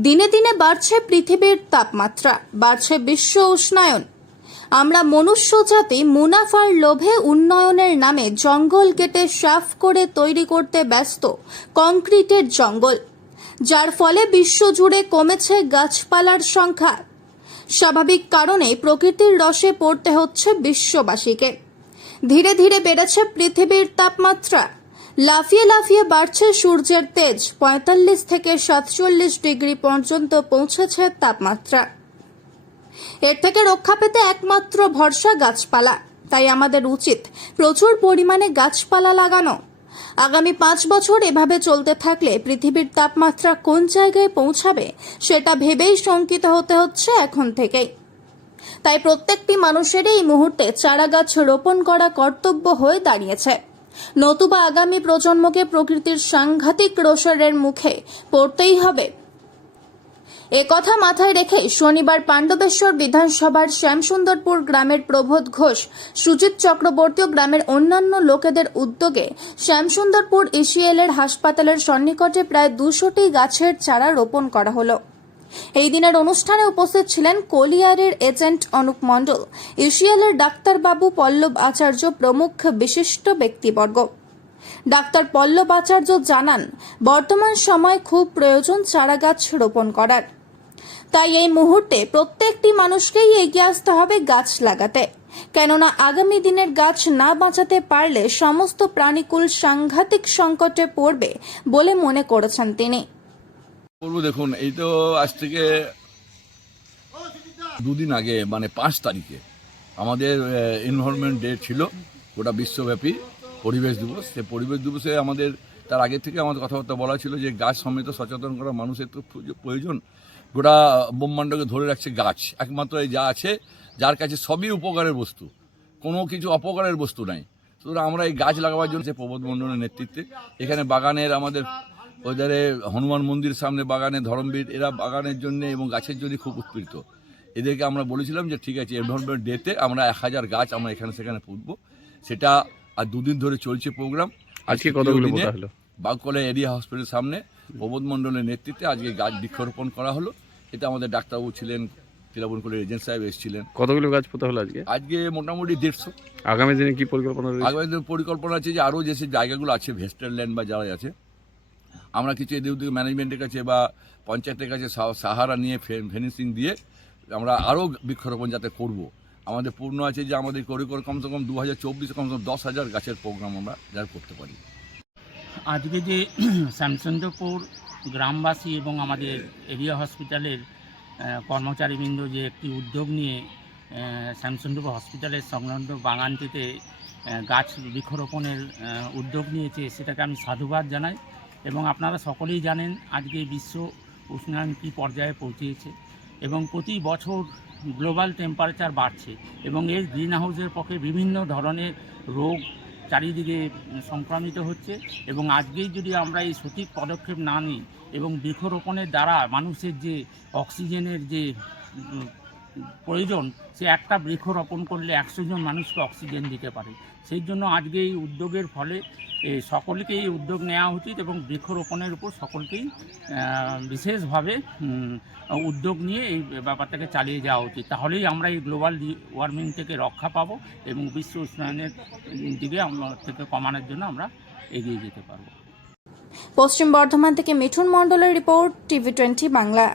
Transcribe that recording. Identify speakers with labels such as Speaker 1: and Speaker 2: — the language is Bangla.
Speaker 1: দিনে দিনে বাড়ছে পৃথিবীর তাপমাত্রা, বাড়ছে বিশ্ব উষ্ণায়ন। আমরা মনুষ্য জাতি মুনাফার লোভে উন্নয়নের নামে জঙ্গল কেটে সাফ করে তৈরি করতে ব্যস্ত, কংক্রিটের জঙ্গল, যার ফলে বিশ্বজুড়ে কমেছে গাছপালার সংখ্যা। স্বাভাবিক কারণে প্রকৃতির রসে পড়তে হচ্ছে বিশ্ববাসীকে। ধীরে ধীরে বেড়েছে পৃথিবীর তাপমাত্রা। লাফিয়ে লাফিয়ে বাড়ছে সূর্যের তেজ। পঁয়তাল্লিশ থেকে সাতচল্লিশ ডিগ্রি পর্যন্ত পৌঁছেছে তাপমাত্রা। এর থেকে রক্ষা পেতে একমাত্র ভরসা গাছপালা। তাই আমাদের উচিত প্রচুর পরিমাণে গাছপালা লাগানো। আগামী পাঁচ বছর এভাবে চলতে থাকলে পৃথিবীর তাপমাত্রা কোন জায়গায় পৌঁছাবে সেটা ভেবেই শঙ্কিত হতে হচ্ছে এখন থেকেই। তাই প্রত্যেকটি মানুষের এই মুহূর্তে চারাগাছ রোপণ করা কর্তব্য হয়ে দাঁড়িয়েছে। নতুবা আগামী প্রজন্মকে প্রকৃতির সাংঘাতিক রোষারের মুখে পড়তেই হবে। এ কথা মাথায় রেখে শনিবার পাণ্ডবেশ্বর বিধানসভার শ্যামসুন্দরপুর গ্রামের প্রবোধ ঘোষ, সুজিত চক্রবর্তী গ্রামের অন্যান্য লোকেদের উদ্যোগে শ্যামসুন্দরপুর ইসিএলের হাসপাতালের সন্নিকটে প্রায় দুশোটি গাছের চারা রোপণ করা হলো। এই দিনের অনুষ্ঠানে উপস্থিত ছিলেন কোলিয়ারের এজেন্ট অনুপ মণ্ডল ইসিএলের ডাক্তারবাবু পল্লব আচার্য প্রমুখ বিশিষ্ট ব্যক্তিবর্গ। ডাক্তার পল্লব আচার্য জানান, বর্তমান সময় খুব প্রয়োজন চারা গাছ রোপণ করার। তাই এই মুহূর্তে প্রত্যেকটি মানুষকেই এগিয়ে আসতে হবে গাছ লাগাতে। কেননা আগামী দিনের গাছ না বাঁচাতে পারলে সমস্ত প্রাণীকুল সাংঘাতিক সংকটে পড়বে বলে মনে করেছেন তিনি।
Speaker 2: বলব দেখুন, এই তো আজ থেকে দুদিন আগে মানে পাঁচ তারিখে আমাদের এনভায়রনমেন্ট ডে ছিল, গোটা বিশ্বব্যাপী পরিবেশ দিবস। সেই পরিবেশ দিবসে আমাদের, তার আগে থেকে আমাদের কথাবার্তা বলা ছিল যে গাছ সমেত সচেতন করা মানুষের তো প্রয়োজ- প্রয়োজন। গোটা ব্রহ্মাণ্ডকে ধরে রাখছে গাছ, একমাত্র এই যা আছে, যার কাছে সবই উপকারের বস্তু, কোনো কিছু অপকারের বস্তু নাই। সুতরাং আমরা এই গাছ লাগাবার জন্য যে প্রবোধ মণ্ডলের নেতৃত্বে, এখানে বাগানের আমাদের ওইধারে হনুমান মন্দির সামনে বাগানে ধরমবীর এরা বাগানের জন্য এবং গাছের জন্য খুব উৎপীড়িত। এদেরকে আমরা বলেছিলাম যে ঠিক আছে এনভারনমেন্ট ডেতে আমরা এক হাজার গাছ আমরা এখানে সেখানে পুঁতবো। সেটা আর দুদিন ধরে চলছে প্রোগ্রাম।
Speaker 3: আজকে কতগুলো হলো?
Speaker 2: বাগকলা এরিয়া হসপিটালের সামনে প্রবোধ মণ্ডলের নেতৃত্বে আজকে গাছ বৃক্ষরোপণ করা হলো। এটা আমাদের ডাক্তারবাবু ছিলেন তিলাবনকুলের এজেন্ট সাহেব এসেছিলেন।
Speaker 3: কতগুলো গাছ পোতা হলো আজকে?
Speaker 2: আজকে মোটামুটি দেড়শো।
Speaker 3: আগামী দিনে কি পরিকল্পনা
Speaker 2: আগামী দিনে পরিকল্পনা আছে যে আরও যেসব জায়গাগুলো আছে ভেস্টার ল্যান্ড বা যারা আছে আমরা কিছু এদের উদ্যোগে ম্যানেজমেন্টের কাছে বা পঞ্চায়েতের কাছে সাহারা নিয়ে ফিনিশিং দিয়ে আমরা আরও বৃক্ষরোপণ যাতে করব। আমাদের পূর্ণ আছে যে আমাদের করে করে কমসে কম দু হাজার চব্বিশে কমসে কম দশ হাজার গাছের প্রোগ্রাম আমরা যার করতে পারি।
Speaker 4: আজকে যে শ্যামচন্দ্রপুর গ্রামবাসী এবং আমাদের এরিয়া হসপিটালের কর্মচারীবৃন্দ যে একটি উদ্যোগ নিয়ে শ্যামচন্দ্রপুর হসপিটালের সংলগ্ন বাগানটিতে গাছ বৃক্ষরোপণের উদ্যোগ নিয়েছে, সেটাকে আমি সাধুবাদ জানাই। এবং আপনারা সকলেই জানেন আজকে বিশ্ব উষ্ণায়ন কী পর্যায়ে পৌঁছেছে এবং প্রতি বছর গ্লোবাল টেম্পারেচার বাড়ছে এবং এর গ্রিন হাউসের পক্ষে বিভিন্ন ধরনের রোগ চারিদিকে সংক্রামিত হচ্ছে এবং আজকেই যদি আমরা এই সঠিক পদক্ষেপ না নিই এবং বৃক্ষরোপণের দ্বারা মানুষের যে অক্সিজেনের যে প্রয়োজন সে একটা বৃক্ষ রোপণ করলে একশো জন মানুষকে অক্সিজেন দিতে পারে। সেই জন্য আজকে এই উদ্যোগের ফলে এ, সকলকেই এই উদ্যোগ নেওয়া উচিত এবং বৃক্ষরোপণের উপর সকলকেই বিশেষভাবে উদ্যোগ নিয়ে এই ব্যাপারটাকে চালিয়ে যাওয়া উচিত। তাহলেই আমরা এই গ্লোবাল ওয়ার্মিং থেকে রক্ষা পাবো এবং বিশ্ব উষ্ণায়নের দিকে থেকে কমানোর জন্য আমরা এগিয়ে যেতে পারব।
Speaker 1: পশ্চিম বর্ধমান থেকে মিঠুন মণ্ডলের রিপোর্ট টিভি টোয়েন্টি বাংলা।